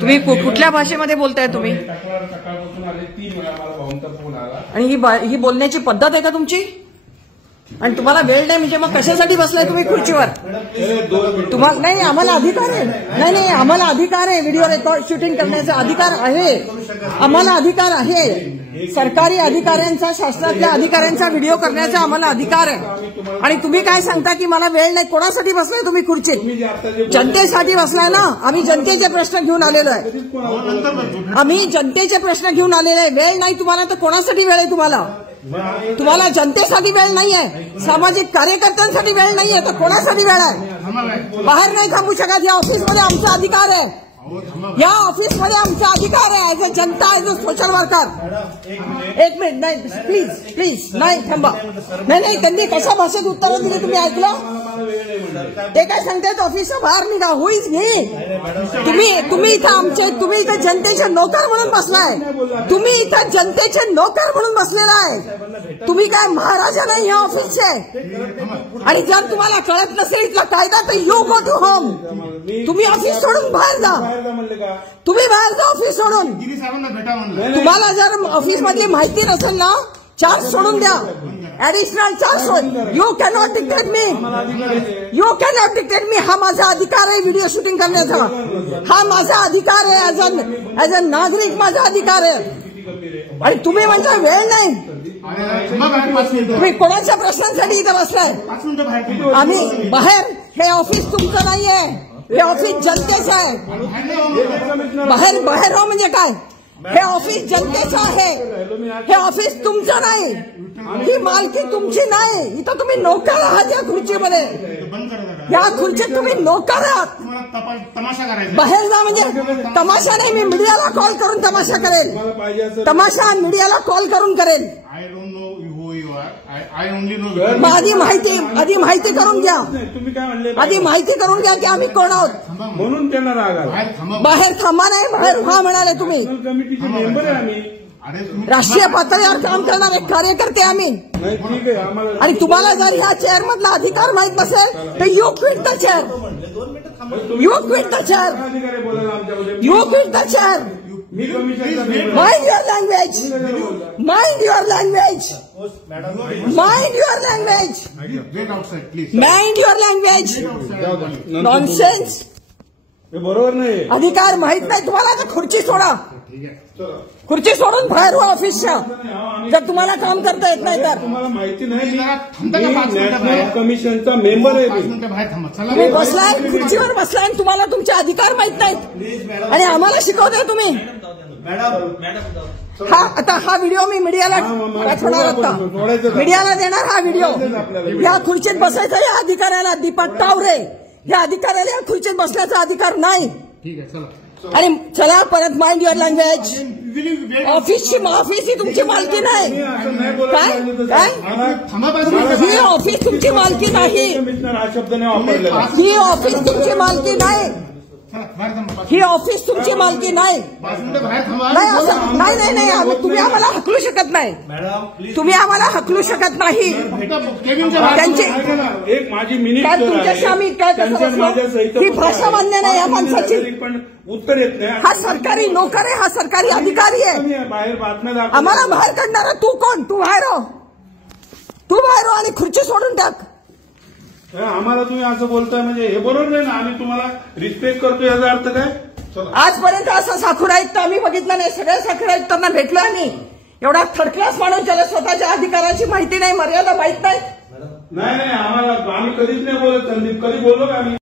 तुम्ही कुठल्या भाषेमध्ये बोलताय तुम्ही? सकाळपासून आले 3 वेळा मला भाऊंचा फोन आला. आणि ही बोलण्याची पद्धत आहे का तुमची? आणि तुम्हाला वेळ नाही म्हणजे मग कशासाठी बसलाय तुम्ही खुर्चीवर? तुम्हाला नाही, आम्हाला अधिकार आहे. नाही, आम्हाला अधिकार आहे. व्हिडिओ रेकॉर्ड शूटिंग करण्याचा अधिकार आहे. आम्हाला अधिकार आहे. सरकारी अधिकाऱ्यांचा, शासनातल्या अधिकाऱ्यांचा व्हिडिओ करण्याचा आम्हाला अधिकार आहे. आणि तुम्ही काय सांगता की मला वेळ नाही? कोणासाठी बसलाय तुम्ही खुर्चीत? जनतेसाठी बसलाय ना. आम्ही जनतेचे प्रश्न घेऊन आलेलो आहे. आम्ही जनतेचे प्रश्न घेऊन आलेले आहे. वेळ नाही तुम्हाला तर कोणासाठी वेळ आहे तुम्हाला? तुम्हाला जनतेसाठी वेळ नाहीये, सामाजिक कार्यकर्त्यांसाठी वेळ नाहीये, तर कोणासाठी वेळ आहे? बाहेर नाही थांबू शकत. या ऑफिसमध्ये आमचा अधिकार आहे. या ऑफिसमध्ये आमचा अधिकार आहे. As a Janata, as a social worker. एक मिनिट, नाही प्लीज नाही थांबा. नाही, त्यांनी कशा भाषेत उत्तरं दिली तुम्ही ऐकलं? ते काय सांगतायत? ऑफिसच्या बाहेर निघा. होईच नाही. तुम्ही इथं जनतेचे नोकर म्हणून बसलाय. तुम्ही इथं जनतेचे नोकर म्हणून बसलेला आहे. तुम्ही काय महाराजा नाही या ऑफिसचे. आणि जर तुम्हाला कळत नसेल इथला कायदा तर यू गो टू होम. तुम्ही ऑफिस सोडून बाहेर जा. तुम्ही बाहेर जा ऑफिस सोडून. तुम्हाला जर ऑफिसमधली माहिती नसेल ना, चार्ज सोडून द्या. ऍडिशनल चार्ज सोड. यू कॅनॉट डिक्टेट मी. हा माझा अधिकार आहे व्हिडिओ शूटिंग करण्याचा. हा माझा अधिकार आहे. ऍज अ नागरिक माझा अधिकार आहे. आणि तुम्ही म्हणजे वेळ नाही. तुम्ही कोणाच्या प्रश्नांसाठी इथे बसलाय? आम्ही बाहेर. हे ऑफिस तुमचं नाहीये. हे ऑफिस जनतेचं आहे. बाहेर हो म्हणजे काय? हे ऑफिस जनतेचं आहे. हे ऑफिस तुमचं नाही. ही मालकी तुमची नाही. इथं तुम्ही नोकर आहात या खुर्चीमध्ये. या खुर्चीत तुम्ही नोकर आहात. बाहेर जा म्हणजे तमाशा नाही. मी मीडियाला कॉल करून तमाशा करेल. तमाशा मीडियाला कॉल करून करेल. आधी माहिती करून घ्या. आधी माहिती करून घ्या की आम्ही कोण आहोत. म्हणून त्यांना राग आला. बाहेर थांबा नाही, बाहेर व्हा म्हणाले तुम्ही. कमिटीचे मेंबर आहे आम्ही. राष्ट्रीय पातळीवर काम करणारे कार्यकर्ते आम्ही. ठीक आहे आम्हाला. आणि तुम्हाला जर ह्या चेअरमधला अधिकार माहित नसेल तर you quit the chair. You quit the chair. You quit the chair. Mind your language. Mind your language. Mind your language. Mind your language. Nonsense. बरोबर नाही. अधिकार माहित नाही तुम्हाला तर खुर्ची सोडा. खुर्ची सोडून बाहेर व्हा ऑफिसच्या. जर तुम्हाला काम करता येत नाही तर. तुम्हाला माहिती नाही नॅशनल कमिशनचा मेंबर आहे. तुम्ही बसलाय खुर्चीवर बसलाय आणि तुम्हाला तुमचे अधिकार माहित नाहीत आणि आम्हाला शिकवताय तुम्ही. हा व्हिडिओ मी मीडियाला पाठवणार. आता मीडियाला देणार हा व्हिडिओ. या खुर्चीत बसायचा या अधिकाऱ्याला, दीपक टावरे या अधिकाऱ्याला या खुर्चीत बसण्याचा अधिकार नाही. आणि चला परत. Mind your language. ऑफिस ही तुमची मालकी नाही. काय ही ऑफिस तुमची मालकी नाही. ही ऑफिस तुमची मालकी नाही. ही ऑफिस तुमची मालकी नाही. नाही तुम्ही आम्हाला हकलू शकत नाही. तुम्ही आम्हाला हकलू शकत नाही. त्यांची तुमच्याशी आम्ही काय ही भाषा मान्य नाही या माणसाची. उत्तर येत नाही. हा सरकारी नोकर आहे. हा सरकारी अधिकारी आहे. आम्हाला बाहेर काढणारा तू कोण? तू बाहेर हो. तू बाहेर हो आणि खुर्ची सोडून टाक. आम्हाला तुम्ही असं बोलताय म्हणजे हे बरोबर नाही ना. आम्ही तुम्हाला रिस्पेक्ट करतो याचा अर्थ काय? आजपर्यंत असा साखर आयुक्त आम्ही बघितला नाही. सगळ्या साखर आयुक्तांना भेटलो आम्ही. एवढा थर्ड क्लास माणूस ज्याला स्वतःच्या अधिकाराची माहिती नाही, मर्यादा माहित नाही. नाही आम्हाला. आम्ही कधीच नाही बोलत संदीप. कधी बोललो का आम्ही?